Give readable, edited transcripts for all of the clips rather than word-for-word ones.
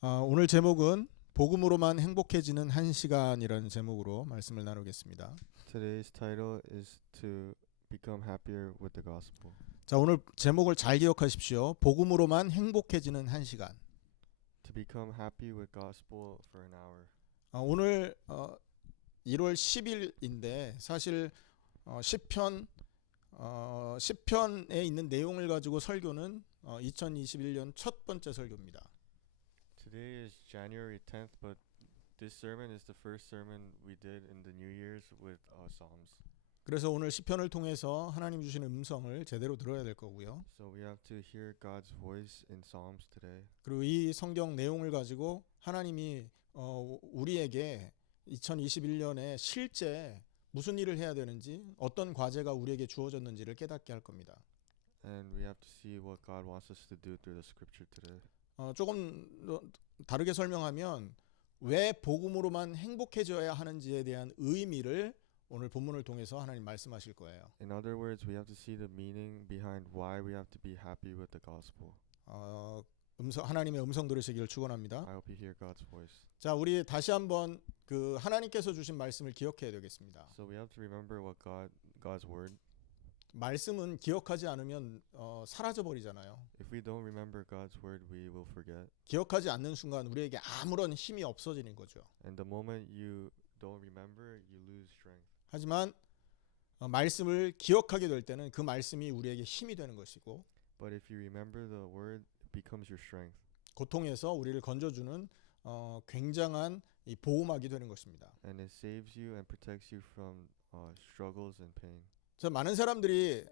오늘 제목은 복음으로만 행복해지는 한 시간이라는 제목으로 말씀을 나누겠습니다. Today's title is to become happier with the gospel. 자, 오늘 제목을 잘 기억하십시오. 복음으로만 행복해지는 한 시간. To become happy with gospel for an hour. 오늘 1월 10일인데 사실 시편에 있는 내용을 가지고 설교는 2021년 첫 번째 설교입니다. Today is January 10th, but this sermon is the first sermon we did in the New Year's with Psalms. 그래서 오늘 시편을 통해서 하나님 주시는 음성을 제대로 들어야 될 거고요. So we have to hear God's voice in Psalms today. 그리고 이 성경 내용을 가지고 하나님이 우리에게 2021년에 실제 무슨 일을 해야 되는지, 어떤 과제가 우리에게 주어졌는지를 깨닫게 할 겁니다. And we have to see what God wants us to do through the scripture today. 조금 다르게 설명하면 왜 복음으로만 행복해져야 하는지에 대한 의미를 오늘 본문을 통해서 하나님 말씀하실 거예요. In other words, we have to see the meaning behind why we have to be happy with the gospel. 하나님의 음성 들으시기를 축원합니다. I hope you hear God's voice. 자, 우리 다시 한번 그 하나님께서 주신 말씀을 기억해야 되겠습니다. So we have to remember what God's word. 말씀은 기억하지 않으면 사라져 버리잖아요. If we don't remember God's word, we will forget. 기억하지 않는 순간 우리에게 아무런 힘이 없어지는 거죠. And the moment you don't remember, you lose strength. 하지만 말씀을 기억하게 될 때는 그 말씀이 우리에게 힘이 되는 것이고, But if you remember the word, it becomes your strength. 고통에서 우리를 건져주는 굉장한 이 보호막이 되는 것입니다. And it saves you and protects you from struggles and pain. 그래서 많은 사람들이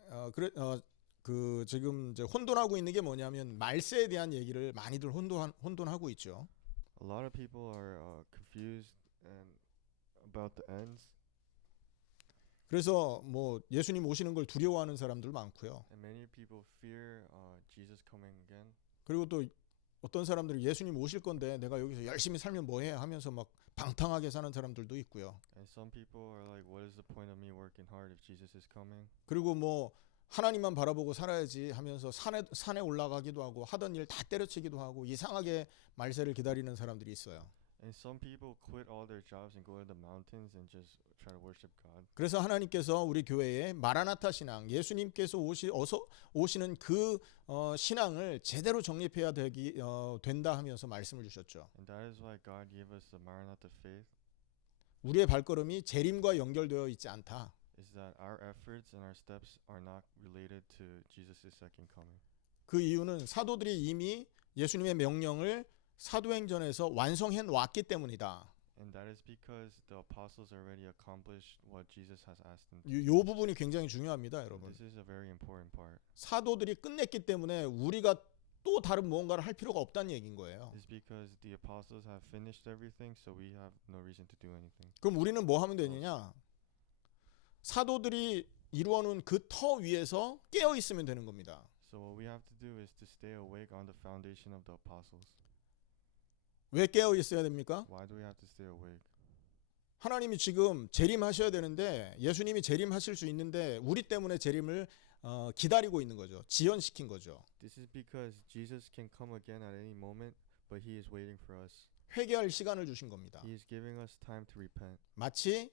지금 이제 혼돈하고 있는 게 뭐냐면 말세에 대한 얘기를 많이들 혼돈하고 있죠. A lot of people are confused about the ends. 그래서 뭐 예수님 오시는 걸 두려워하는 사람들 많고요. And many people fear Jesus coming again. 그리고 또 어떤 사람들이 예수님 오실 건데 내가 여기서 열심히 살면 뭐해 하면서 막 방탕하게 사는 사람들도 있고요. And some people are like, what is the point of me working hard if Jesus is coming? 그리고 뭐 하나님만 바라보고 살아야지 하면서 산에 올라가기도 하고 하던 일 다 때려치기도 하고 이상하게 말세를 기다리는 사람들이 있어요. And some people quit all their jobs and go to the mountains and just try to worship God. 그래서 하나님께서 우리 교회에 마라나타 신앙, 예수님께서 오시는 그 신앙을 제대로 정립해야 된다 하면서 말씀을 주셨죠. And that is why God gave us the Maranatha faith. 우리의 발걸음이 재림과 연결되어 있지 않다. Is that our efforts and our steps are not related to Jesus' second coming. 그 이유는 사도들이 이미 예수님의 명령을 사도행전에서 완성해 놨기 때문이다. And that is because the apostles already accomplished what Jesus has asked them. 이 부분이 굉장히 중요합니다, 여러분. This is a very important part. 사도들이 끝냈기 때문에 우리가 또 다른 무언가를 할 필요가 없다는 얘기인 거예요. It's because the apostles have finished everything, so we have no reason to do anything. 그럼 우리는 뭐 하면 되느냐? 사도들이 이루어놓은 그 터 위에서 깨어 있으면 되는 겁니다. So what we have to do is to stay awake on the foundation of the apostles. 왜 깨어 있어야 됩니까? Why do we have to stay awake? 하나님이 지금 재림하셔야 되는데 예수님이 재림하실 수 있는데 우리 때문에 재림을 기다리고 있는 거죠. 지연시킨 거죠. This is because Jesus can come again at any moment, but he is waiting for us. 회개할 시간을 주신 겁니다. He is giving us time to repent. 마치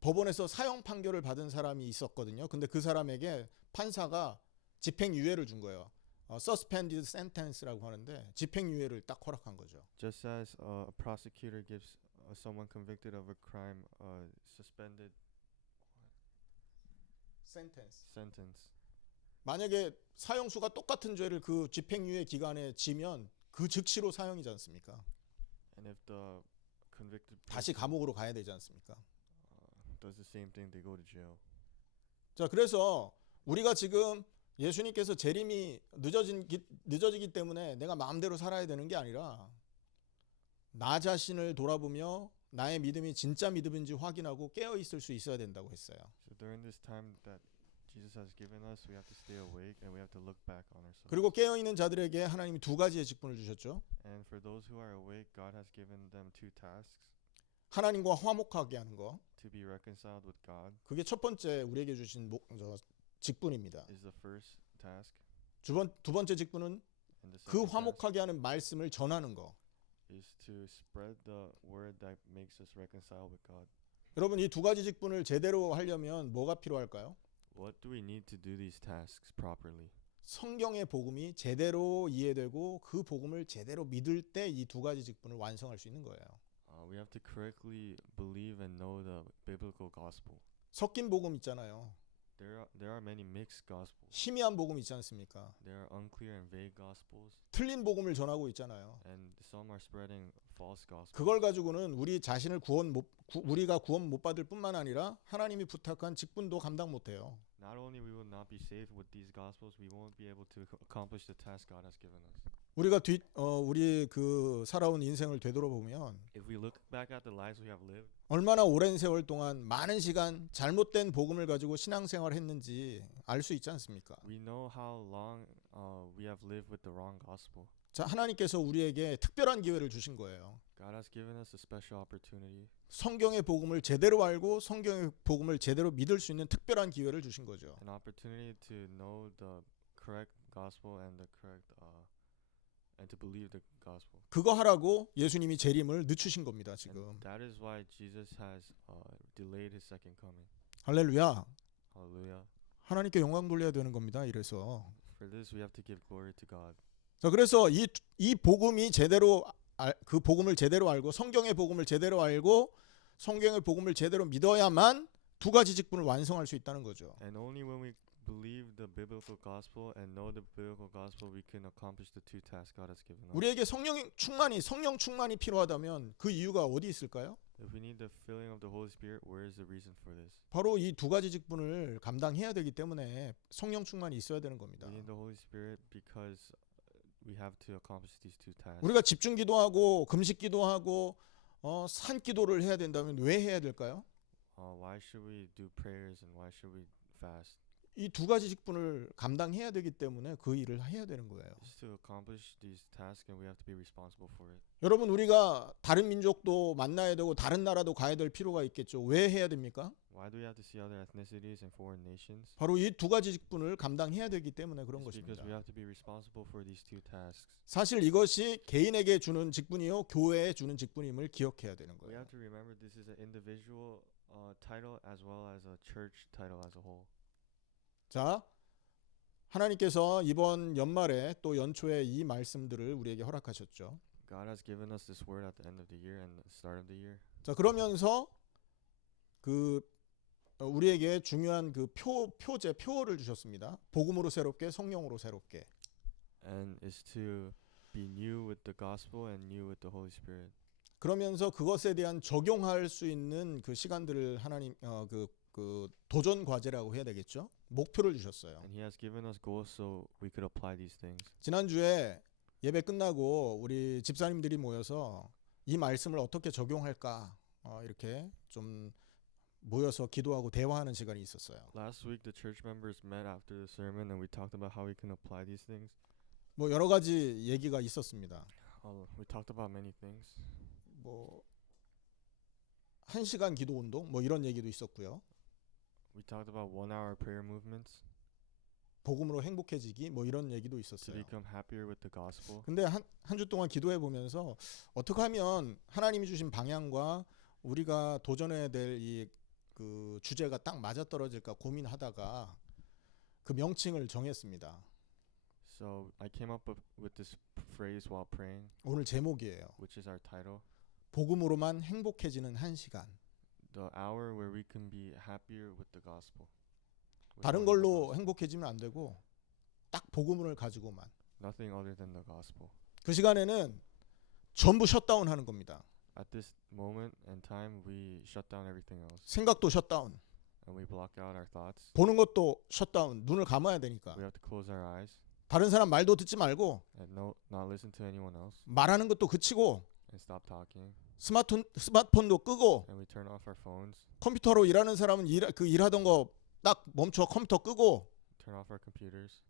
법원에서 사형 판결을 받은 사람이 있었거든요. 근데 그 사람에게 판사가 집행유예를 준 거예요. Suspended sentence라고 하는데 집행유예를 딱 허락한 거죠. Just as a prosecutor gives someone convicted of a crime a suspended sentence. 만약에 사형수가 똑같은 죄를 그 집행유예 기간에 지면 그 즉시로 사형이지 않습니까? And if the convicted 다시 감옥으로 가야 되지 않습니까? does the same thing, they go to jail. 자, 그래서 우리가 지금 예수님께서 재림이 늦어지기 때문에 내가 마음대로 살아야 되는 게 아니라 나 자신을 돌아보며 나의 믿음이 진짜 믿음인지 확인하고 깨어 있을 수 있어야 된다고 했어요. So during this time that Jesus has given us, we have to stay awake and we have to look back on ourselves. 그리고 깨어 있는 자들에게 하나님이 두 가지의 직분을 주셨죠. And for those who are awake, God has given them two tasks. 하나님과 화목하게 하는 거. To be reconciled with God. 그게 첫 번째 우리에게 주신 직분입니다. Is the first task. 두 번째 직분은 And And the 그 second task 화목하게 하는 말씀을 전하는 거. is to spread the word that makes us reconcile with God. 여러분 이 두 가지 직분을 제대로 하려면 뭐가 필요할까요? What do we need to do these tasks properly? 성경의 복음이 제대로 이해되고 그 복음을 제대로 믿을 때 이 두 가지 직분을 완성할 수 있는 거예요. We have to correctly believe and know the biblical gospel. 섞인 복음 있잖아요. There are many mixed gospels. 희미한 복음 있지 않습니까? There are unclear and vague gospels, 틀린 복음을 전하고 있잖아요. and some are spreading false gospels. 그걸 가지고는 우리 자신을 우리가 구원 못 받을 뿐만 아니라 하나님이 부탁한 직분도 감당 못 해요. Not only we will not be saved with these gospels, we won't be able to accomplish the task God has given us. 우리가 우리 그 살아온 인생을 되돌아보면 If we look back at the lives we have lived, 얼마나 오랜 세월 동안 많은 시간 잘못된 복음을 가지고 신앙생활을 했는지 알 수 있지 않습니까? we know how long we have lived with the wrong gospel. 자, 하나님께서 우리에게 특별한 기회를 주신 거예요. God has given us a special opportunity. 성경의 복음을 제대로 알고 성경의 복음을 제대로 믿을 수 있는 특별한 기회를 주신 거죠. An opportunity to know the correct gospel and the correct and to believe the gospel. 그거 하라고 예수님이 재림을 늦추신 겁니다, 지금. And that is why Jesus has delayed his second coming. 할렐루야. Hallelujah. 하나님께 영광 돌려야 되는 겁니다. 이래서. For this we have to give glory to God. 자, 그래서 이 복음이 제대로 그 복음을 제대로 알고 성경의 복음을 제대로 알고 성경의 복음을 제대로 믿어야만 두 가지 직분을 완성할 수 있다는 거죠. And only when we believe the biblical gospel and know the biblical gospel we can accomplish the two tasks God has given us. 우리에게 성령 충만이 필요하다면 그 이유가 어디 있을까요? If we need the filling of the Holy Spirit, where is the reason for this? 바로 이 두 가지 직분을 감당해야 되기 때문에 성령 충만이 있어야 되는 겁니다. We need the Holy Spirit because we have to accomplish these two tasks. 우리가 집중 기도하고 금식 기도하고 산 기도를 해야 된다면 왜 해야 될까요? Why should we do prayers and why should we fast? 이 두 가지 직분을 감당해야 되기 때문에 그 일을 해야 되는 거예요. Just to accomplish these tasks, and we have to be responsible for it. 여러분 우리가 다른 민족도 만나야 되고 다른 나라도 가야 될 필요가 있겠죠. 왜 해야 됩니까? Why do we have to see other ethnicities and foreign nations? 바로 이 두 가지 직분을 감당해야 되기 때문에 그런 It's because we 것입니다. have to be responsible for these two tasks. 사실 이것이 개인에게 주는 직분이요 교회에 주는 직분임을 기억해야 되는 We 거예요. have to remember this is an individual title as well as a church title as a whole. 자, 하나님께서 이번 연말에 또 연초에 이 말씀들을 우리에게 허락하셨죠. God has given us this word at the end of the year and the start of the year. 자, 그러면서 우리에게 중요한 그 표를 주셨습니다. 복음으로 새롭게, 성령으로 새롭게. And is to be new with the gospel and new with the Holy Spirit. 그러면서 그것에 대한 적용할 수 있는 그 시간들을 하나님 그 도전 과제라고 해야 되겠죠. 목표를 주셨어요. And He has given us goals so we could apply these things. 지난주에 예배 끝나고 우리 집사님들이 모여서 이 말씀을 어떻게 적용할까 이렇게 좀 모여서 기도하고 대화하는 시간이 있었어요. Last week the church members met after the sermon and we talked about how we can apply these things. 뭐 여러 가지 얘기가 있었습니다. We talked about many things. 뭐 1시간 기도 운동 뭐 이런 얘기도 있었고요. We talked about 1-hour prayer movements 복음으로 행복해지기 뭐 이런 얘기도 to 있었어요. become happier with the gospel. 근데 한 주 동안 기도해 보면서 어떻게 하면 하나님이 주신 방향과 우리가 도전해야 될 이 그 주제가 딱 맞아떨어질까 고민하다가 그 명칭을 정했습니다. So I came up with this phrase while praying, 오늘 제목이에요. which is our title. 복음으로만 행복해지는 1시간. The hour where we can be happier with the gospel. with 다른 only the 걸로 gospel. 행복해지면 안 되고 딱 복음을 가지고만. Nothing other than the gospel. 그 시간에는 전부 셧다운 하는 겁니다. At this moment and time, we shut down everything else 생각도 셧다운. and we block out our thoughts. 보는 것도 셧다운. 눈을 감아야 되니까. We have to close our eyes 다른 사람 말도 듣지 말고 and not listen to anyone else 말하는 것도 그치고 and stop talking. 스마트폰도 끄고 And we turn off our phones, 컴퓨터로 일하는 사람은 일하던 거 딱 멈춰 컴퓨터 끄고 turn off our computers,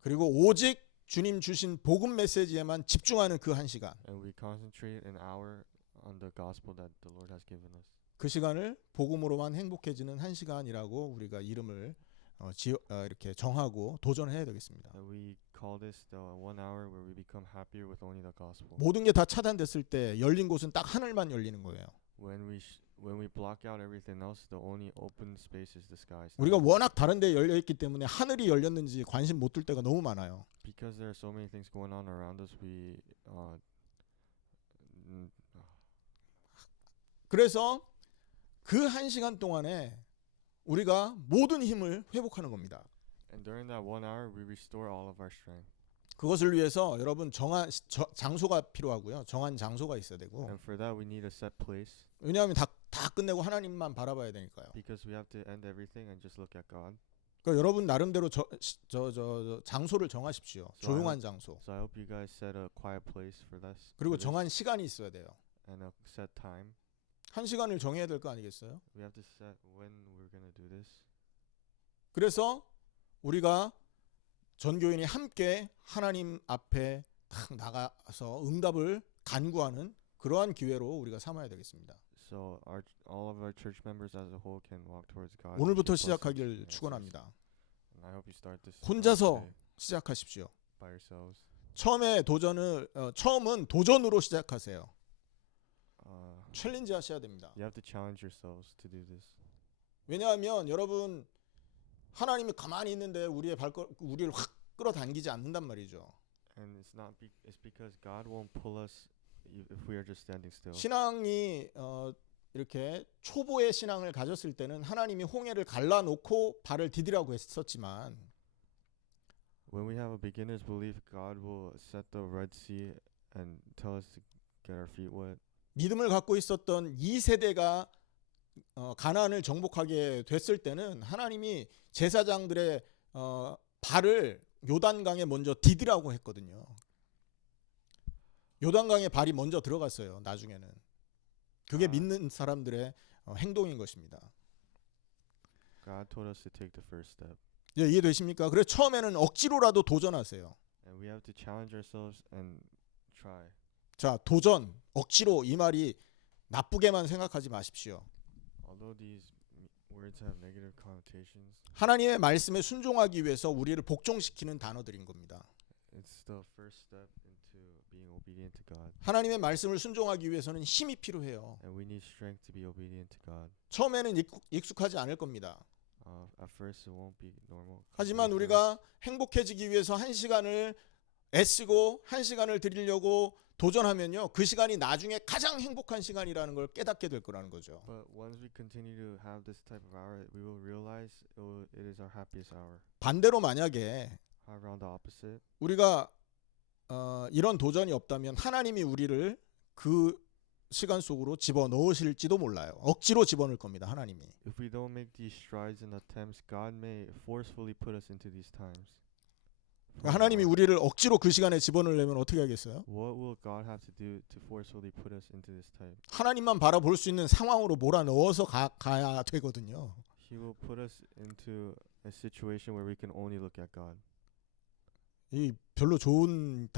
그리고 오직 주님 주신 복음 메시지에만 집중하는 그 1시간. and we concentrate an hour on the gospel that the Lord has given us. 그 시간을 복음으로만 행복해지는 1시간이라고 우리가 이름을 이렇게 정하고 도전해야 되겠습니다. We call this the 1 hour where we become happier with only the gospel. 모든 게 다 차단됐을 때 열린 곳은 딱 하늘만 열리는 거예요. When we block out everything else, the only open space is the skies. 우리가 워낙 다른 데 열려 있기 때문에 하늘이 열렸는지 관심 못 둘 때가 너무 많아요. Because there are so many things going on around us, we 그래서 그 1시간 동안에 우리가 모든 힘을 회복하는 겁니다. and during that 1 hour, we restore all of our strength. 그것을 위해서 여러분 정한 장소가 필요하고요. 정한 장소가 있어야 되고. And for that, we need a set place. 왜냐하면 다 끝내고 하나님만 바라봐야 되니까요. Because we have to end everything and just look at God. 그러니까 여러분 나름대로 장소를 정하십시오. 조용한 장소. So I hope you guys set a quiet place for this. 그리고 for this, 정한 시간이 있어야 돼요. and a set time. 1시간을 정해야 될 거 아니겠어요? We have to set when we're gonna do this. 그래서 우리가 전교인이 함께 하나님 앞에 딱 나가서 응답을 간구하는 그러한 기회로 우리가 삼아야 되겠습니다. So all of our church members as a whole can walk towards God. and 오늘부터 keep us 시작하길 answers. 축원합니다. And I hope you start this 혼자서 today 시작하십시오. by yourselves. 처음은 도전으로 시작하세요. 챌린지 하셔야 됩니다. You have to challenge yourselves to do this. 왜냐하면 여러분 하나님이 가만히 있는데 우리를 확 끌어당기지 않는단 말이죠. And it's because God won't pull us if we are just standing still. 신앙이 이렇게 초보의 신앙을 가졌을 때는 하나님이 홍해를 갈라놓고 발을 디디라고 했었지만 When we have a beginner's belief, God will set the Red Sea and tell us to get our feet wet. 믿음을 갖고 있었던 2세대가 가나안을 정복하게 됐을 때는 하나님이 제사장들의 발을 요단강에 먼저 디디라고 했거든요. 요단강에 발이 먼저 들어갔어요. 나중에는. 그게 믿는 사람들의 행동인 것입니다. God told us to take the first step. 예, 이해되십니까? 그래서 처음에는 억지로라도 도전하세요. And we have to challenge ourselves and try. 자, 도전, 억지로 이 말이 나쁘게만 생각하지 마십시오. Although these words have negative connotations, 하나님의 말씀에 순종하기 위해서 우리를 복종시키는 단어들인 겁니다. it's the first step into being obedient to God. 하나님의 말씀을 순종하기 위해서는 힘이 필요해요. And we need strength to be obedient to God. 처음에는 익숙하지 않을 겁니다. At first it won't be normal. 하지만 우리가 행복해지기 위해서 1시간을 애쓰고 1시간을 드리려고 도전하면요, 그 시간이 나중에 가장 행복한 시간이라는 걸 깨닫게 될 거라는 거죠. But once we continue to have this type of hour, we will realize it is our happiest hour. 반대로 만약에 Around the opposite, 우리가 이런 도전이 없다면 하나님이 우리를 그 시간 속으로 집어넣으실지도 몰라요. 억지로 집어넣을 겁니다. 하나님이. if we don't make these strides and attempts, God may forcefully put us into these times. 하나님이 우리를 억지로 그 시간에 집어넣으려면 어떻게 하겠어요? What will God have to do to forcefully put us into this time? 하나님만 바라볼 수 있는 상황으로 몰아넣어서 가야 되거든요. He will put us into a situation where we can only look at God. 이 별로 좋은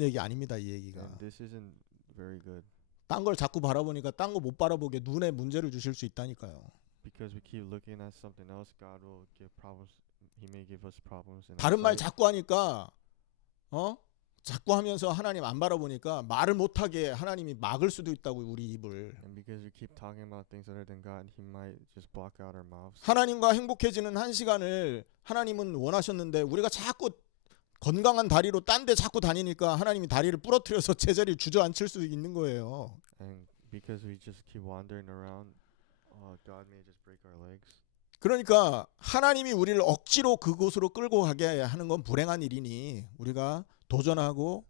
얘기 아닙니다. 이 얘기가. And this isn't very good 딴 걸 자꾸 바라보니까 딴 거 못 바라보게 눈에 문제를 주실 수 있다니까요. because we keep looking at something else. God will give problems. He may give us problems. 다른 말 자꾸 하니까 자꾸 하면서 하나님 안 바라보니까 말을 못하게 하나님이 막을 수도 있다고 우리 입을. And because we keep talking about things other than God, He might just block out our mouths. 하나님과 행복해지는 1시간을 하나님은 원하셨는데 우리가 자꾸 건강한 다리로 딴 데 자꾸 다니니까 하나님이 다리를 부러뜨려서 제자리를 주저앉힐 수 있는 거예요. And because we just keep wandering around, God may just break our legs. 그러니까 하나님이 우리를 억지로 그곳으로 끌고 가게 하는 건 불행한 일이니 우리가 도전하고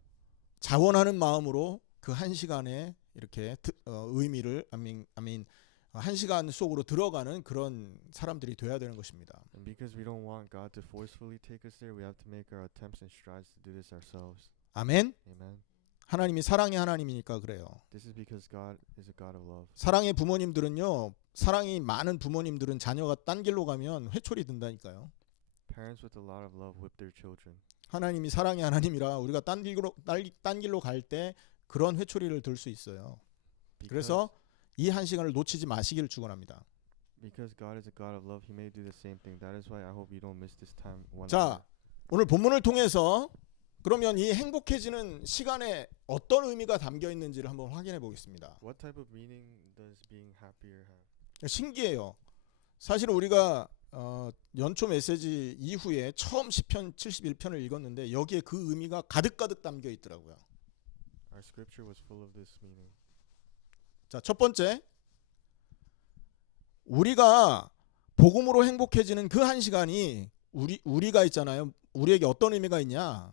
자원하는 마음으로 그 1시간에 이렇게 의미를 아민 1시간 속으로 들어가는 그런 사람들이 돼야 되는 것입니다. And because we don't want God to forcefully take us there, we have to make our attempts and strides to do this ourselves. 아멘. Amen. 하나님이 사랑의 하나님이니까 그래요. This is because God is a God of love. 사랑의 부모님들은요, 사랑이 많은 부모님들은 자녀가 딴 길로 가면 회초리 든다니까요. Parents with a lot of love whip their children. 하나님이 사랑의 하나님이라 우리가 딴 길로 갈 때 그런 회초리를 들 수 있어요. 그래서 이 1시간을 놓치지 마시기를 축원합니다. Because God is a God of love, He may do the same thing. That is why I hope you don't miss this time. 1 자, hour. 오늘 본문을 통해서 그러면 이 행복해지는 시간에 어떤 의미가 담겨 있는지를 한번 확인해 보겠습니다. What type of meaning does being happier have? 신기해요. 사실 우리가 연초 메시지 이후에 처음 시편 71편을 읽었는데 여기에 그 의미가 가득가득 담겨 있더라고요. Our scripture was full of this meaning. 자, 첫 번째, 우리가 복음으로 행복해지는 그 한 시간이 우리가 있잖아요. 우리에게 어떤 의미가 있냐?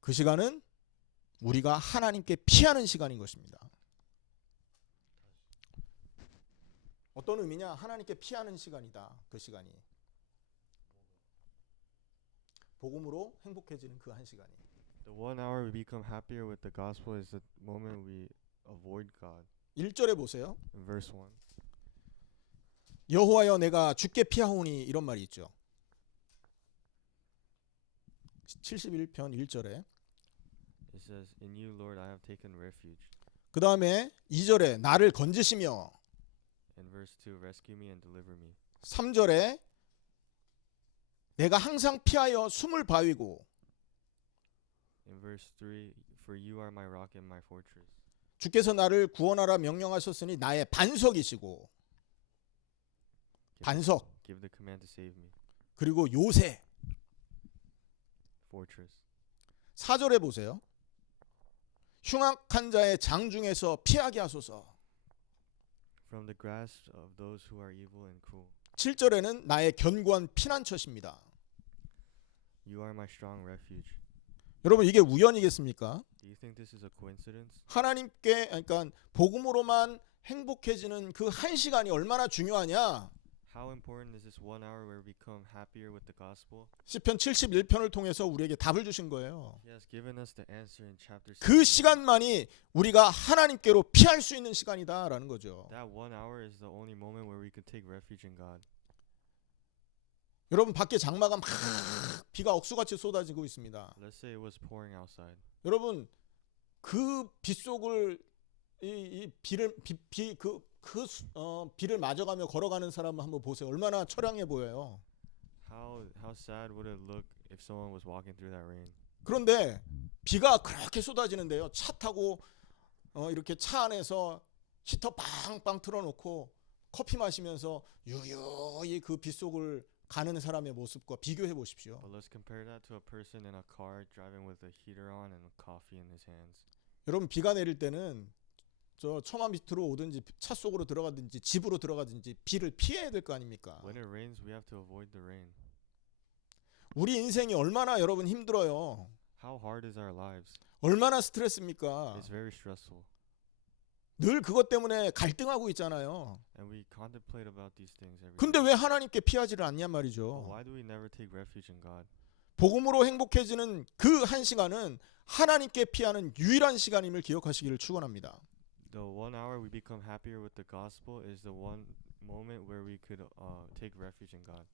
그 시간은 우리가 하나님께 피하는 시간인 것입니다. 어떤 의미냐? 하나님께 피하는 시간이다. 그 시간이. 복음으로 행복해지는 그 한 시간이. The 1 hour we become happier with the gospel is the moment we avoid God. 1절에 보세요. In verse 1. 여호와여 내가 주께 피하오니 이런 말이 있죠. 71편 1절에. It says, In you, Lord, I have taken refuge. 그 다음에 2절에 나를 건지시며. In verse 2, rescue me and deliver me. 3절에 내가 항상 피하여 숨을 바위고. In verse 3, for you are my rock and my fortress. 주께서 나를 구원하라 명령하셨으니 나의 반석이시고. 반석. Give the command to save me. 그리고 요새. Fortress. 4절에 보세요. 흉악한 자의 장중에서 피하게 하소서. From the grasp of those who are evil and cruel. 7절에는 나의 견고한 피난처십니다. You are my strong refuge. 여러분 이게 우연이겠습니까? Do you think this is a coincidence? 하나님께 그러니까 복음으로만 행복해지는 그 한 시간이 얼마나 중요하냐? How important is this 1 hour where we become happier with the gospel? 시편 71편을 통해서 우리에게 답을 주신 거예요. He has given us the answer in chapter 6. 그 시간만이 우리가 하나님께로 피할 수 있는 시간이다라는 거죠. That 1 hour is the only moment where we can take refuge in God. 여러분 밖에 장마가 막 비가 억수같이 쏟아지고 있습니다. Let's say it was pouring outside. 여러분 그 빗속을 이 비를 비를 맞아가며 걸어가는 사람 한번 보세요. 얼마나 처량해 보여요. How sad would it look if someone was walking through that rain? 그런데 비가 그렇게 쏟아지는데요. 차 타고 이렇게 차 안에서 히터 빵빵 틀어놓고 커피 마시면서 유유히 그 빗속을 가는 사람의 모습과 비교해 보십시오. But let's compare that to a person in a car driving with a heater on and coffee in his hands. 여러분 비가 내릴 때는 저 처마 밑으로 오든지 차 속으로 들어가든지 집으로 들어가든지 비를 피해야 될 거 아닙니까? When it rains, we have to avoid the rain. 우리 인생이 얼마나 여러분 힘들어요. How hard is our lives? 얼마나 스트레스입니까? It's very stressful. 늘 그것 때문에 갈등하고 있잖아요. And we contemplate about these things every 근데 day. 왜 하나님께 피하지를 않냐 But 말이죠. why do we never take refuge in God? 복음으로 행복해지는 그 한 시간은 하나님께 피하는 유일한 시간임을 기억하시기를 축원합니다. The 1 hour we become happier with the gospel is the one moment where we could take refuge in God.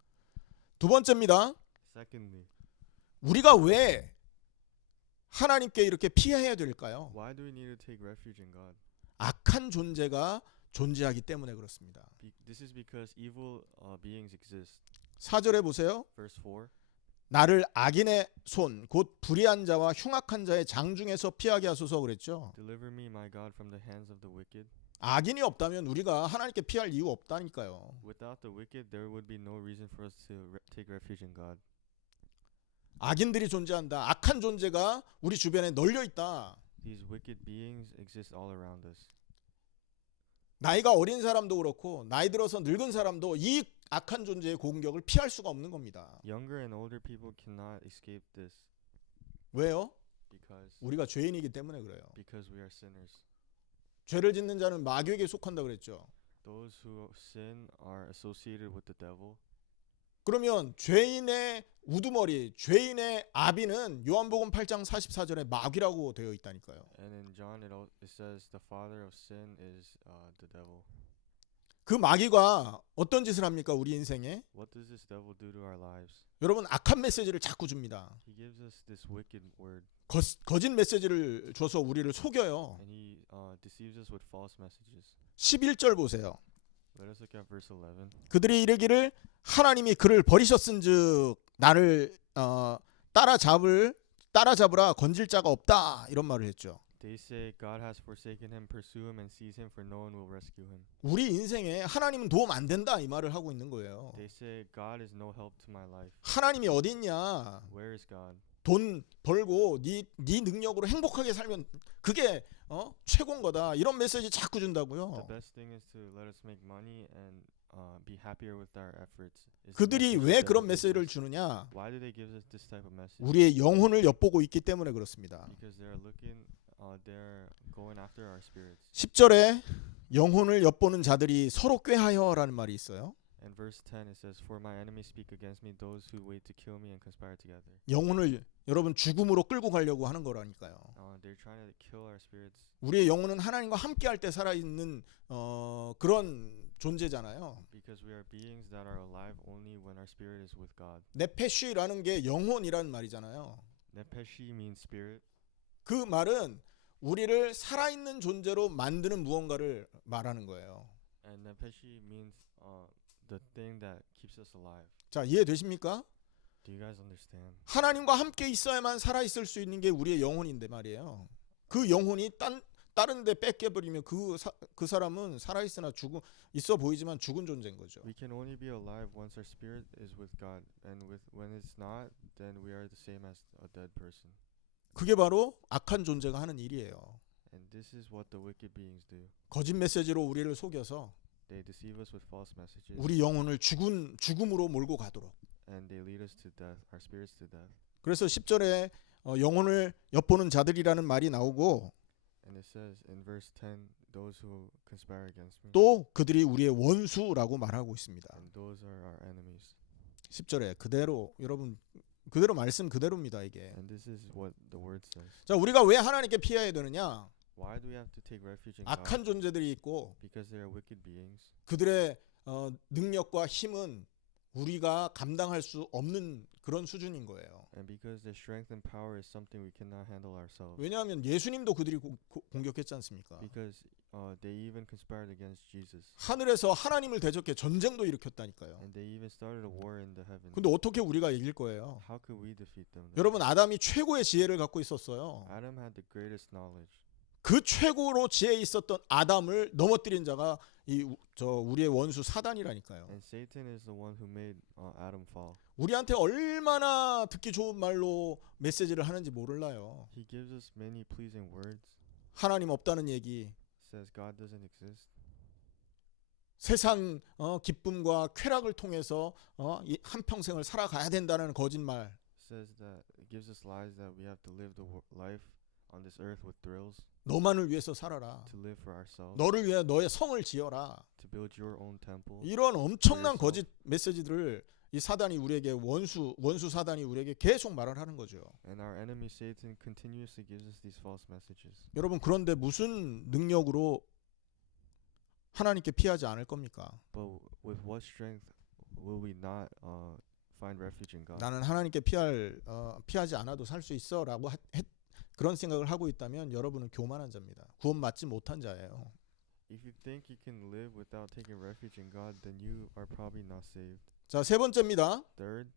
두 번째입니다. Secondly, 우리가 왜 하나님께 이렇게 피해야 될까요? why do we need to take refuge in God? 악한 존재가 존재하기 때문에 그렇습니다. This is because evil beings exist. 4절에 보세요. Verse 4. 나를 악인의 손, 곧 불의한 자와 흉악한 자의 장중에서 피하게 하소서 그랬죠. Deliver me, my God, from the hands of the wicked. 악인이 없다면 우리가 하나님께 피할 이유 없다니까요. Without the wicked, there would be no reason for us to take refuge in God. 악인들이 존재한다. 악한 존재가 우리 주변에 널려 있다. These wicked beings exist all around us. 나이가 어린 사람도 그렇고 나이 들어서 늙은 사람도 이 악한 존재의 공격을 피할 수가 없는 겁니다. Younger and older people cannot escape this 왜요? because 우리가 죄인이기 때문에 그래요. we are sinners. 죄를 짓는 자는 마귀에게 속한다 그랬죠. Those who sin are associated with the devil. 그러면 죄인의 우두머리, 죄인의 아비는 요한복음 8장 44절에 마귀라고 되어 있다니까요. And in John it says the father of sin is the devil. 그 마귀가 어떤 짓을 합니까? 우리 인생에? What does this devil do to our lives? 여러분 악한 메시지를 자꾸 줍니다. He gives us this wicked word 거짓 메시지를 줘서 우리를 속여요. and he deceives us with false messages. 11절 보세요. Let us look at verse 11. 그들이 이르기를 하나님이 그를 버리셨은즉 나를 따라잡으라 건질 자가 없다 이런 말을 했죠. They say God has forsaken him, pursue him and seize him, for no one will rescue him. 우리 인생에 하나님은 도움 안 된다 이 말을 하고 있는 거예요. They say God is no help to my life. 하나님이 어디 있냐? Where is God? 돈 벌고 네 능력으로 행복하게 살면 그게 최고인 거다. 이런 메시지 자꾸 The 준다고요. best thing is to let us make money and be happier with our efforts. is the 그들이 message 왜 that 그런 they give 메시지를 us. 주느냐? Why do they give us this type of message? 우리의 영혼을 엿보고 있기 때문에 그렇습니다. Because they're looking, they're going after our spirits. 10절에 영혼을 엿보는 자들이 서로 꾀하여라는 말이 있어요. And verse 10 it says, "For my enemies speak against me; those who wait to kill me and conspire together." 영혼을 여러분 죽음으로 끌고 가려고 하는 거라니까요. They're trying to kill our spirits. 우리의 영혼은 하나님과 함께 할 때 살아있는 그런 존재잖아요. Because we are beings that are alive only when our spirit is with God. 네페쉬라는 게 영혼이라는 말이잖아요. Nepeshi means spirit. 그 말은 우리를 살아있는 존재로 만드는 무언가를 말하는 거예요. And Nepeshi means the thing that keeps us alive. 자, 이해되십니까? Do you guys understand? 하나님과 함께 있어야만 살아있을 수 있는 게 우리의 영혼인데 말이에요. 그 영혼이 다른 데 뺏겨버리면 그 사람은 살아있으나 있어 보이지만 죽은 존재인 거죠. We can only be alive once our spirit is with God, and when it's not, then we are the same as a dead person. 그게 바로 악한 존재가 하는 일이에요. And this is what the wicked beings do. 거짓 메시지로 우리를 속여서 They deceive us with false messages, 우리 영혼을 죽음으로 몰고 가도록. and they lead us to death, our spirits to death. 그래서 10절에 영혼을 엿보는 자들이라는 말이 나오고 And it says in verse 10, those who conspire against me, 또 그들이 우리의 원수라고 말하고 있습니다. and those are our enemies. 10절에 그대로 여러분 그대로 말씀 그대로입니다, 이게. And this is what the word says. 자, 우리가 왜 하나님께 피해야 되느냐? Why do we have to take refuge in 악한 God? 존재들이 있고 Because they are wicked beings. 그들의 능력과 힘은 우리가 감당할 수 없는 그런 수준인 거예요. And because their strength and power is something we cannot handle ourselves. 왜냐하면 예수님도 그들이 공격했지 않습니까? Because they even conspired against Jesus. 하늘에서 하나님을 대적해 전쟁도 일으켰다니까요. And they even started a war in the heavens. 근데 어떻게 우리가 이길 거예요? How could we defeat them? then? 여러분, 아담이 최고의 지혜를 갖고 있었어요. Adam had the greatest knowledge. 그 최고로 지혜 있었던 아담을 넘어뜨린 자가 우리의 원수 사단이라니까요. And Satan is the one who made Adam fall. 우리한테 얼마나 듣기 좋은 말로 메시지를 하는지 몰라요. He gives us many pleasing words. 하나님 없다는 얘기, Says God doesn't exist. 세상 기쁨과 쾌락을 통해서 이 한평생을 살아가야 된다는 거짓말. Says that it gives us lies that we have to live the life on this earth with thrills. 너만을 위해서 살아라. To live for ourselves. 너를 위해 너의 성을 지어라. To build your own temple. 이런 엄청난 거짓 메시지들을 이 사단이 우리에게 원수 사단이 우리에게 계속 말을 하는 거죠. And our enemy Satan continuously gives us these false messages. 여러분, 그런데 무슨 능력으로 하나님께 피하지 않을 겁니까? But with what strength will we not find refuge in God? 나는 하나님께 피하지 않아도 살 수 있어라고 그런 생각을 하고 있다면 여러분은 교만한 자입니다. 구원받지 못한 자예요. If you think you can live without taking refuge in God, then you are probably not saved. 자, 세 번째입니다. Third,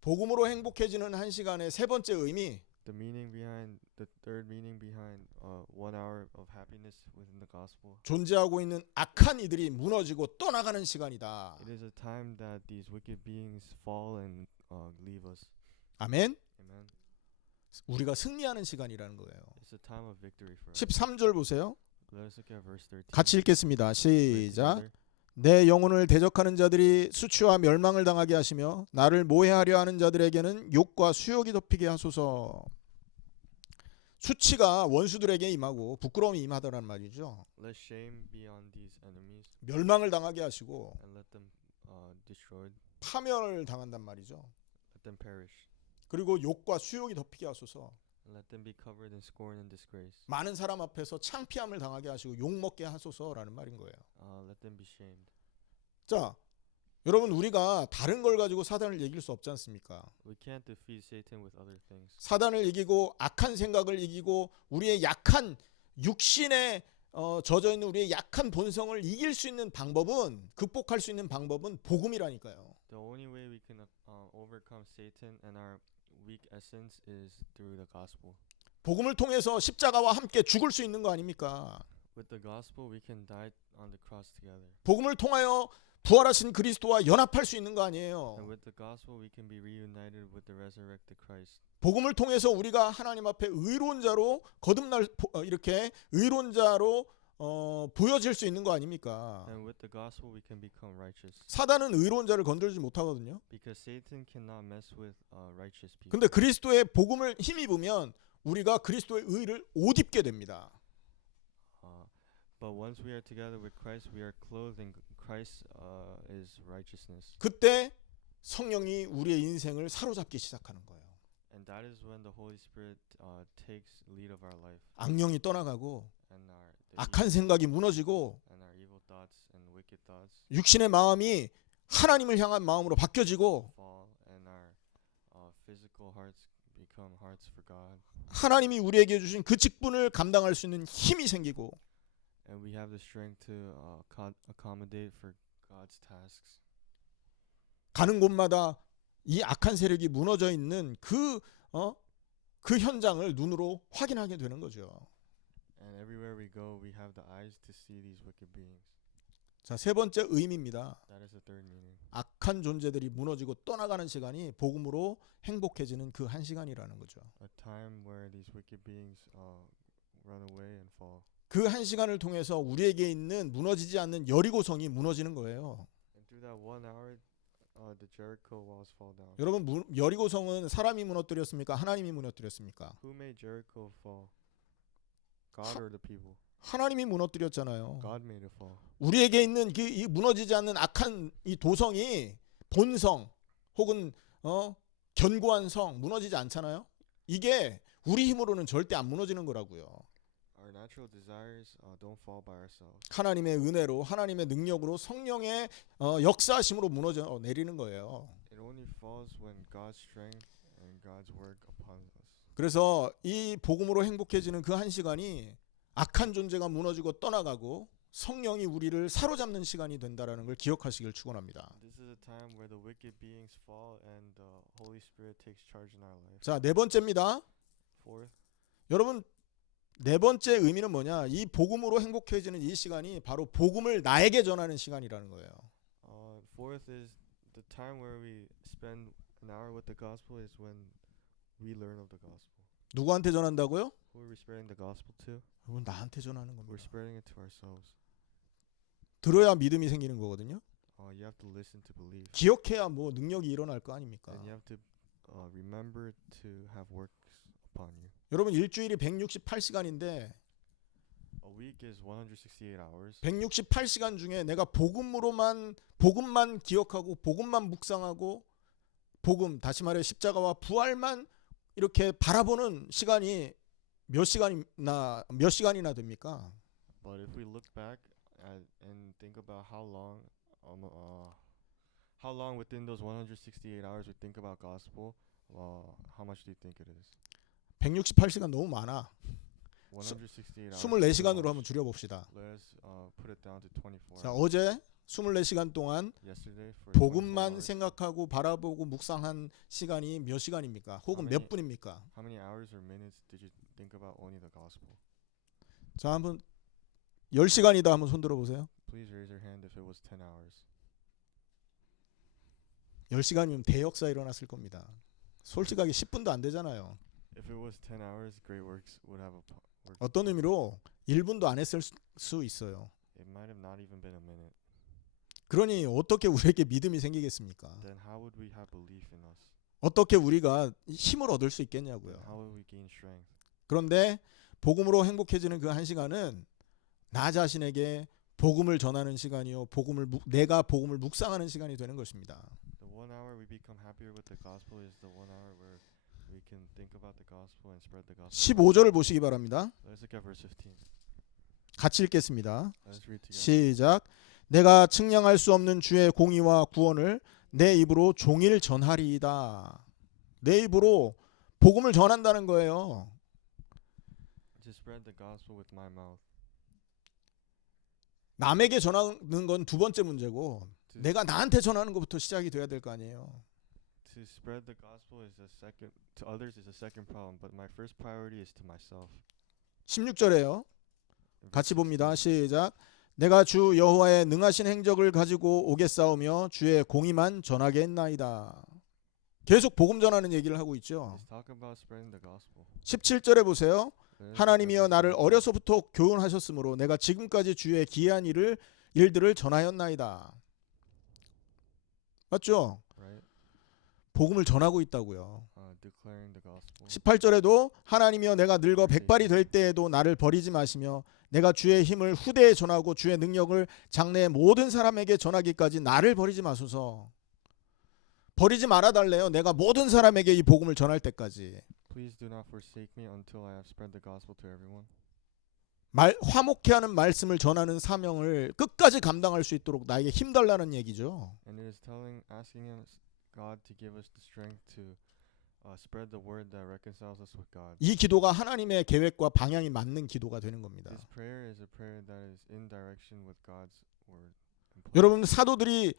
복음으로 행복해지는 한 시간의 세 번째 의미, the third meaning behind 1 hour of happiness within the gospel. 존재하고 있는 악한 이들이 무너지고 떠나가는 시간이다. It is a time that these wicked beings fall and leave us. 아멘. Amen. 우리가 승리하는 시간이라는 거예요. It's a time of victory for us. 13절 보세요. Let us look at verse 13. 같이 읽겠습니다. Read 시작. together. 내 영혼을 대적하는 자들이 수치와 멸망을 당하게 하시며 나를 모해하려 하는 자들에게는 욕과 수욕이 덮이게 하소서. 수치가 원수들에게 임하고 부끄러움이 임하더란 말이죠. Let shame be on these enemies 멸망을 당하게 하시고 and let them destroyed. 파멸을 당한단 말이죠. Let them perish. 그리고 욕과 수욕이 덮이게 하소서. And let them be covered in scorn and disgrace. 많은 사람 앞에서 창피함을 당하게 하시고 욕먹게 하소서라는 말인 거예요. Let them be shamed. 자, 여러분, 우리가 다른 걸 가지고 사단을 이길 수 없지 않습니까? We can't defeat Satan with other things. 사단을 이기고 악한 생각을 이기고 우리의 약한 육신의 젖어 있는 우리의 약한 본성을 이길 수 있는 방법은, 극복할 수 있는 방법은 복음이라니까요. The only way we can overcome Satan and our weak essence is through the gospel. 복음을 통해서 십자가와 함께 죽을 수 있는 거 아닙니까? With the gospel, we can die on the cross together. 복음을 통하여 부활하신 그리스도와 연합할 수 있는 거 아니에요. And with the gospel, we can be reunited with the resurrected Christ. 복음을 통해서 우리가 하나님 앞에 의로운 자로 거듭날 이렇게 의로운 자로 보여질 수 있는 거 아닙니까? And with the gospel, we can become righteous. 사단은 의로운 자를 건드리지 못하거든요. Because Satan cannot mess with righteous people. 근데 그리스도의 복음을 힘입으면 우리가 그리스도의 의를 옷 입게 됩니다. But once we are together with Christ, we are clothed in Christ is righteousness. 그때 성령이 우리의 인생을 사로잡기 시작하는 거예요. And that is when the Holy Spirit takes lead of our life. 악령이 떠나가고 And 악한 생각이 무너지고 our evil thoughts and wicked thoughts 육신의 마음이 하나님을 향한 마음으로 바뀌어지고 fall, and our physical hearts become hearts for God. 하나님이 우리에게 주신 그 직분을 감당할 수 있는 힘이 생기고 And we have the strength to accommodate for God's tasks. 가는 곳마다 이 악한 세력이 무너져 있는 그 현장을 눈으로 확인하게 되는 거죠. And everywhere we go, we have the eyes to see these wicked beings. 자, 세 번째 의미입니다. That is the third meaning. 악한 존재들이 무너지고 떠나가는 시간이 복음으로 행복해지는 그 한 시간이라는 거죠. A time where these wicked beings run away and fall. 그 한 시간을 통해서 우리에게 있는 무너지지 않는 여리고성이 무너지는 거예요. And through that 1 hour, the Jericho walls fall down. 여러분, 여리고성은 사람이 무너뜨렸습니까? 하나님이 무너뜨렸습니까? Who made Jericho fall? God or the people? 하나님이 무너뜨렸잖아요. God made it fall. 우리에게 있는 이 무너지지 않는 악한 이 도성이 본성 혹은 견고한 성 무너지지 않잖아요. 이게 우리 힘으로는 절대 안 무너지는 거라고요. Our natural desires don't fall by ourselves. 하나님의 은혜로 하나님의 능력으로 성령의 역사심으로 무너져 내리는 거예요. It only falls when God's strength and God's work upon us. 그래서 이 복음으로 행복해지는 그 한 시간이 악한 존재가 무너지고 떠나가고 성령이 우리를 사로잡는 시간이 된다라는 걸 기억하시길 축원합니다. This is a time where the wicked beings fall and the Holy Spirit takes charge in our life. 자, 네 번째입니다. Fourth, 여러분, 네 번째 의미는 뭐냐? 이 복음으로 행복해지는 이 시간이 바로 복음을 나에게 전하는 시간이라는 거예요. fourth is the time where we spend an hour with the gospel is when we learn of the gospel. 누구한테 전한다고요? Who are we spreading the gospel to? 여러분, 나한테 전하는 We're 겁니다. spreading it to ourselves. 들어야 믿음이 생기는 거거든요. You have to listen to believe. 기억해야 뭐 능력이 일어날 거 아닙니까? And you have to remember to have works upon you. 여러분, 일주일이 168시간인데 A week is 168 hours. 168시간 중에 내가 복음만 기억하고 복음만 묵상하고 복음, 다시 말해 십자가와 부활만 이렇게 바라보는 시간이 몇 시간이나 됩니까? But if we look back and think about how long within those 168 hours we think about gospel, how much do you think it is? 168시간 너무 많아. 168 hours. 24시간으로 한번 줄여 봅시다. Let's put it down to 24. 자, 어제 24시간 동안 Yesterday for 24 복음만 hours. 생각하고 바라보고 묵상한 시간이 몇 시간입니까? 혹은 몇 분입니까? How many hours or minutes did you think about only the gospel? 자, 한번 10시간이다 한번 손 들어 보세요. Please raise your hand if it was 10 hours. 10시간이면 대역사 일어났을 겁니다. 솔직하게 10분도 안 되잖아요. If it was 10 hours, great works would have worked. 어떤 의미로 1분도 안 했을 수 있어요. It might have not even been a minute. 그러니 어떻게 우리에게 믿음이 생기겠습니까? Then how would we have belief in us? 어떻게 우리가 힘을 얻을 수 Then 있겠냐고요. how would we gain strength? 그런데 복음으로 행복해지는 그 한 시간은 나 자신에게 복음을 전하는 시간이요, 내가 복음을 묵상하는 시간이 되는 것입니다. The 1 hour we become happier with the gospel is the 1 hour where we can think about the gospel and spread the gospel. 15절을 보시기 바랍니다. Let's look at verse 15. 같이 읽겠습니다. Let's read together. 시작. 내가 측량할 수 없는 주의 공의와 구원을 내 입으로 종일 전하리이다. 내 입으로 복음을 전한다는 거예요. To spread the gospel with my mouth. 남에게 전하는 건 두 번째 문제고 To, 내가 나한테 전하는 것부터 시작이 돼야 될 거 아니에요. to spread the gospel is a second to others is a second problem, but my first priority is to myself. 16절에요. In verse 같이 봅니다. 16, 시작. 내가 주 여호와의 능하신 행적을 가지고 오겠사오며 주의 공의만 전하게 했나이다. 계속 복음 전하는 얘기를 하고 있죠. Let's talk about spreading the gospel. 17절에 보세요. Then 하나님이여 나를 verse 17, 어려서부터 교훈하셨으므로 내가 지금까지 주의 기이한 일들을 전하였나이다. 맞죠? right? 복음을 전하고 있다고요. Declaring the gospel. 18절에도 하나님이여 내가 늙어 백발이 될 때에도 나를 버리지 마시며 내가 주의 힘을 후대에 전하고 주의 능력을 장래의 모든 사람에게 전하기까지 나를 버리지 마소서. 버리지 말아달래요. 내가 모든 사람에게 이 복음을 전할 때까지. Please do not forsake me until I have spread the gospel to everyone. 화목케 하는 말씀을 전하는 사명을 끝까지 감당할 수 있도록 나에게 힘달라는 얘기죠. And it is asking us, God to give us the strength to spread the word that reconciles us with God. 이 기도가 하나님의 계획과 방향이 맞는 기도가 되는 겁니다. This prayer is a prayer that is in direction with God's word. and plan. 여러분 사도들이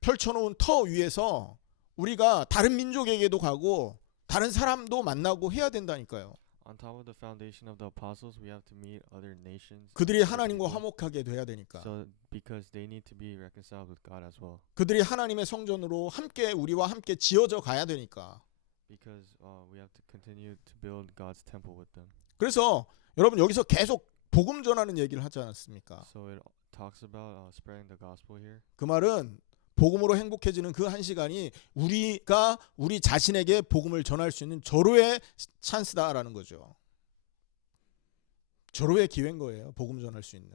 펼쳐놓은 터 위에서 우리가 다른 민족에게도 가고 다른 사람도 만나고 해야 된다니까요. On top of the foundation of the apostles, we have to meet other nations. 그들이 other 하나님과 people. 화목하게 돼야 되니까. So because they need to be reconciled with God as well. 그들이 하나님의 성전으로 함께 우리와 함께 지어져 가야 되니까. Because we have to continue to build God's temple with them. 그래서 여러분 여기서 계속 복음 전하는 얘기를 하지 않았습니까? So it talks about spreading the gospel here. 그 말은 복음으로 행복해지는 그 한 시간이 우리가 우리 자신에게 복음을 전할 수 있는 절호의 찬스다라는 거죠. 절호의 기회인 거예요. 복음 전할 수 있는.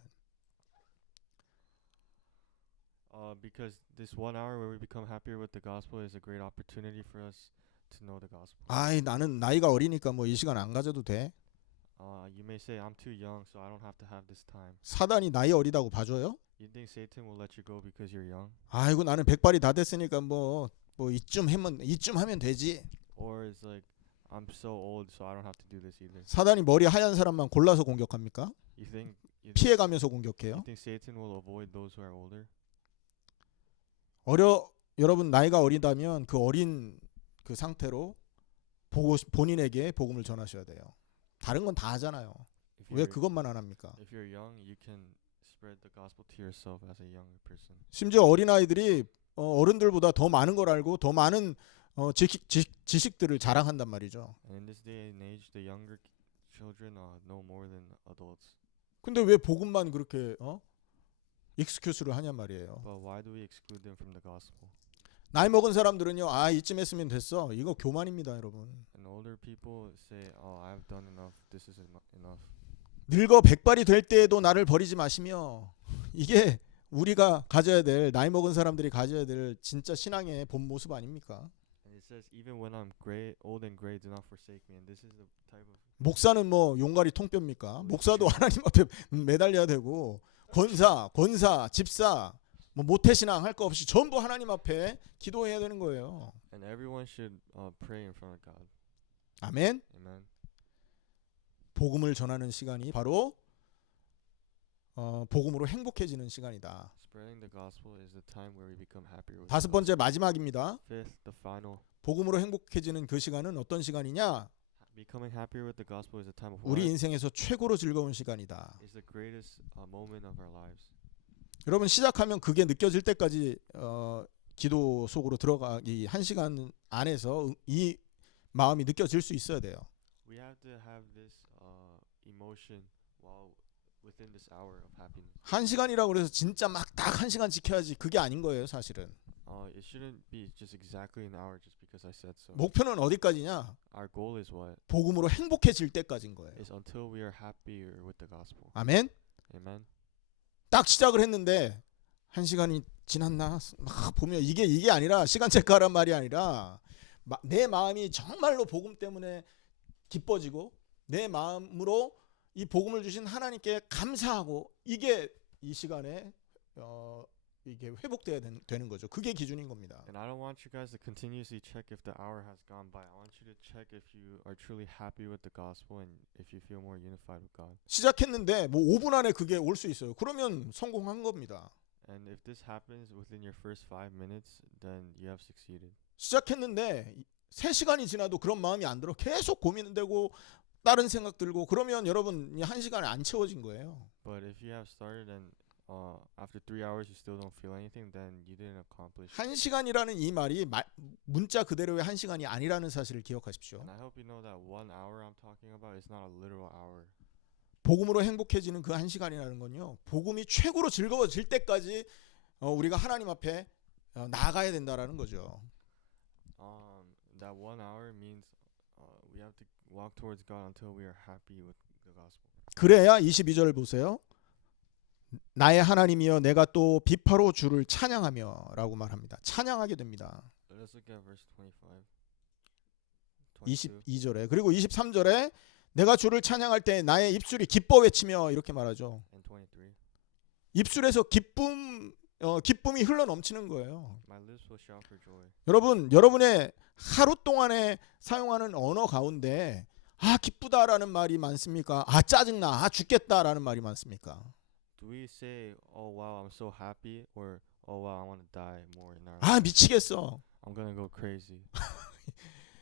Because this 1 hour where we become happier with the gospel is a great opportunity for us to know the gospel. 아이 나는 나이가 어리니까 뭐 이 시간 안 가져도 돼. You may say I'm too young, so I don't have to have this time. 사단이 나이 어리다고 봐줘요? You think Satan will let you go because you're young? 아이고 나는 백발이 다 됐으니까 뭐 이쯤 하면 되지. Or it's like I'm so old, so I don't have to do this either. 사단이 머리 하얀 사람만 골라서 공격합니까? You think 피해가면서 공격해요. you think Satan will avoid those who are older? 여러분 나이가 어리다면 그 어린 그 상태로 본인에게 복음을 전하셔야 돼요. 다른 건 다 하잖아요. If 왜 you're, 그것만 안 합니까? if you're young, you can spread the gospel to yourself as a younger person. 심지어 어린아이들이 어른들보다 더 많은 걸 알고 더 많은 지식들을 자랑한단 말이죠. And in this day and age, the younger children know more than adults. 근데 왜 복음만 그렇게 익스큐스를 하냔 말이에요. But why do we exclude them from the gospel? 나이 먹은 사람들은요. 이쯤 했으면 됐어. 이거 교만입니다, 여러분. And older people say, "Oh, I've done enough. This is enough." 늙어 백발이 될 때에도 나를 버리지 마시며 이게 우리가 가져야 될 나이 먹은 사람들이 가져야 될 진짜 신앙의 본 모습 아닙니까? And it says, "Even when I'm old and gray, do not forsake me." And this is the type of 목사는 뭐 용가리 통뼈입니까? 목사도 하나님 앞에 매달려야 되고 권사, 집사, 뭐 모태신앙 할 거 없이 전부 하나님 앞에 기도해야 되는 거예요. and everyone should pray in front of God. 아멘. Amen. 복음을 전하는 시간이 바로 복음으로 행복해지는 시간이다. Spreading the gospel is the time where we become happier with 다섯 the 번째 마지막입니다. gospel. Fifth, the final. 복음으로 행복해지는 그 시간은 어떤 시간이냐? Becoming happier with the gospel is a time of 우리 what? 인생에서 최고로 즐거운 시간이다. Is the greatest moment of our lives. 여러분 시작하면 그게 느껴질 때까지 기도 속으로 들어가기 한 시간 안에서 이 마음이 느껴질 수 있어야 돼요. We have to have this emotion while within this hour of happiness. 한 시간이라고 그래서 진짜 막 딱 한 시간 지켜야지 그게 아닌 거예요, 사실은. It shouldn't be just exactly an hour just because I said so. 목표는 어디까지냐? Our goal is what? 복음으로 행복해질 때까지인 거예요. Is until we are happier with the gospel. 아멘. Amen. 딱 시작을 했는데 한 시간이 지났나 막 보면 이게 아니라 시간 체크하란 말이 아니라 내 마음이 정말로 복음 때문에 기뻐지고 내 마음으로 이 복음을 주신 하나님께 감사하고 이게 이 시간에 이게 회복돼야 되는 거죠. 그게 기준인 겁니다. And I don't want you guys to continuously check if the hour has gone by. I want you to check if you are truly happy with the gospel and if you feel more unified with God. 시작했는데 뭐 5분 안에 그게 올 수 있어요. 그러면 성공한 겁니다. And if this happens within your first 5 minutes, then you have succeeded. 시작했는데 3시간이 지나도 그런 마음이 안 들어. 계속 고민되고 다른 생각 들고 그러면 여러분 1시간에 안 채워진 거예요. But if you have started and after 3 hours you still don't feel anything, then you didn't accomplish. 1시간이라는 이 말이 문자 그대로의 1시간이 아니라는 사실을 기억하십시오. And I hope you know that 1 hour I'm talking about is not a literal hour. 복음으로 행복해지는 그 1시간이라는 건요. 복음이 최고로 즐거워질 때까지 우리가 하나님 앞에 나아가야 된다라는 거죠. That 1 hour means we have to walk towards God until we are happy with the gospel. 그래야 22절 보세요. 나의 하나님이여 내가 또 비파로 주를 찬양하며라고 말합니다. 찬양하게 됩니다. Let's look at verse 25. 22절에 그리고 23절에 내가 주를 찬양할 때 나의 입술이 기뻐 외치며 이렇게 말하죠. And 23. 입술에서 기쁨이 흘러 넘치는 거예요. My lips will shout for joy. 여러분의 하루 동안에 사용하는 언어 가운데 기쁘다라는 말이 많습니까? 짜증나, 죽겠다라는 말이 많습니까? Do we say, "Oh wow, I'm so happy," or "Oh wow, I want to die more in our life. 미치겠어. I'm gonna go crazy."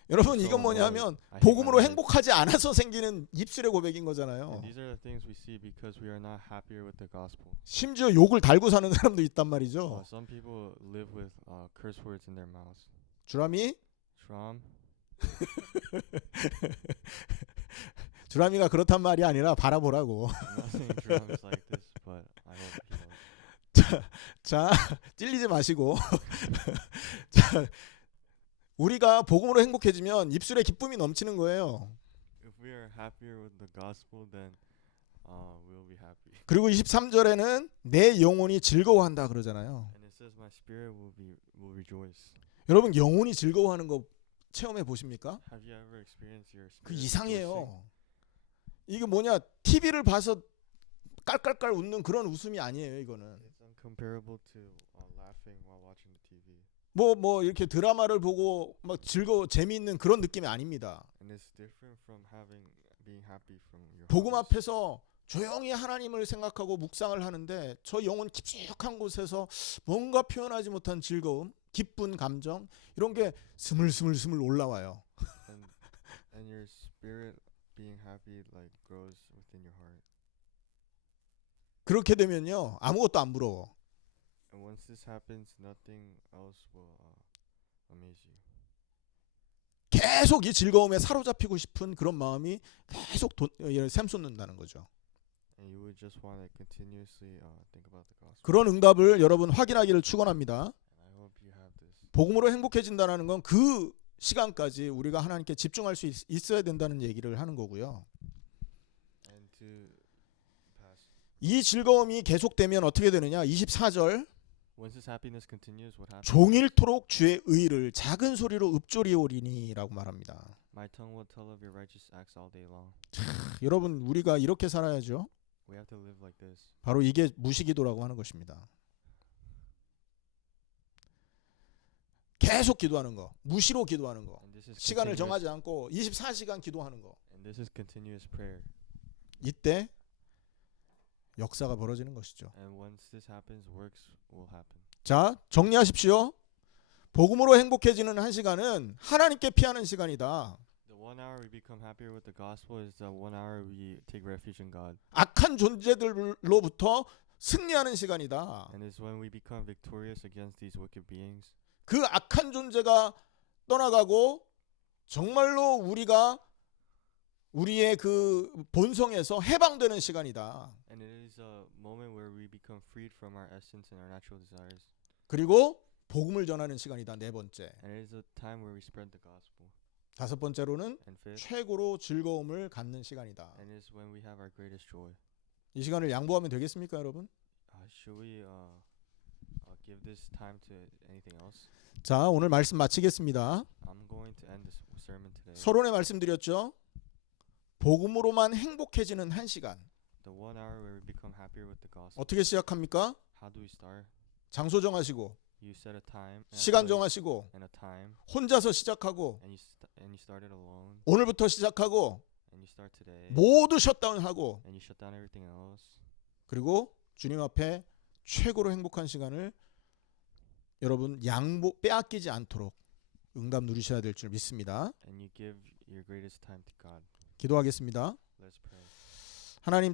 여러분 이건 뭐냐면 I hate my 복음으로 life. 행복하지 않아서 생기는 입술의 고백인 거잖아요. And these are the things we see because we are not happier with the gospel. 심지어 욕을 달고 사는 사람도 있단 말이죠. Some people live with curse words in their mouths. 주람이 Shram, 주람이가 그렇단 말이 아니라 바라보라고. I'm not saying Shram is like this, but I hope he knows. 자, 찔리지 마시고. 자, 우리가 복음으로 행복해지면 입술에 기쁨이 넘치는 거예요. If we are happier with the gospel, then we'll be happy. 그리고 23절에는 내 영혼이 즐거워한다 그러잖아요. And it says, "My spirit will rejoice." 여러분 영혼이 즐거워하는 거 체험해 보십니까? Have you ever experienced your 그 spirit rejoicing? 이상해요. 이게 뭐냐? TV를 봐서 깔깔깔 웃는 그런 웃음이 아니에요, 이거는. It's uncomparable to laughing while watching the TV. 뭐 이렇게 드라마를 보고 막 재미있는 그런 느낌이 아닙니다. And it's different from being happy from your 복음 heart. 앞에서 조용히 하나님을 생각하고 묵상을 하는데 저 영혼 깊숙한 곳에서 뭔가 표현하지 못한 즐거움, 기쁜 감정 이런 게 스물스물 올라와요. And your spirit being happy like grows within your heart. 그렇게 되면요 아무것도 안 부러워. And once this happens, nothing else will amaze you. 계속 이 즐거움에 사로잡히고 싶은 그런 마음이 계속 샘솟는다는 거죠. And you would just want to continuously think about the gospel. 그런 응답을 여러분 확인하기를 축원합니다. And I hope you have this. 복음으로 행복해진다는 건 그 시간까지 우리가 하나님께 집중할 수 있어야 된다는 얘기를 하는 거고요. And to pass. 이 즐거움이 계속되면 어떻게 되느냐? 24절 Once this happiness continues, what happens? 종일토록 주의 의를 작은 소리로 읊조리오리니라고 말합니다. My tongue will tell of your righteous acts all day long. 여러분 우리가 이렇게 살아야죠. We have to live like this. 바로 이게 무시기도라고 하는 것입니다. 계속 기도하는 거, 무시로 기도하는 거, And this is 시간을 continuous- 정하지 않고 24시간 기도하는 거. And this is continuous prayer. 이때 역사가 벌어지는 것이죠. And once this happens, works will happen. 자, 정리하십시오. 복음으로 행복해지는 1시간은 하나님께 피하는 시간이다. The 1 hour we become happier with the gospel is the 1 hour we take refuge in God. 악한 존재들로부터 승리하는 시간이다. And it's when we become victorious against these wicked beings. 그 악한 존재가 떠나가고 정말로 우리가 우리의 그 본성에서 해방되는 시간이다. And it is a moment where we become freed from our essence and our natural desires. 그리고 복음을 전하는 시간이다. 네 번째. And it is a time where we spread the gospel. 다섯 번째로는 And fifth, 최고로 즐거움을 갖는 시간이다. and it's when we have our greatest joy. 이 시간을 양보하면 되겠습니까, 여러분? Should we give this time to anything else? 자, 오늘 말씀 마치겠습니다. I'm going to end this sermon today. 서론에 말씀드렸죠. 복음으로만 행복해지는 1시간. The 1 hour where we become happier with the gospel. 어떻게 시작합니까? How do we start? 장소 정하시고 you set a time and a 시간 place 정하시고 and a time, 혼자서 시작하고 and you started alone, 오늘부터 시작하고 and you start today, 모두 셧다운하고 and you shut down everything else, 그리고 주님 앞에 최고로 행복한 시간을 여러분 빼앗기지 않도록 응답 누리셔야 될 줄 믿습니다. and you give your greatest time to God. 기도하겠습니다. Let's pray. 하나님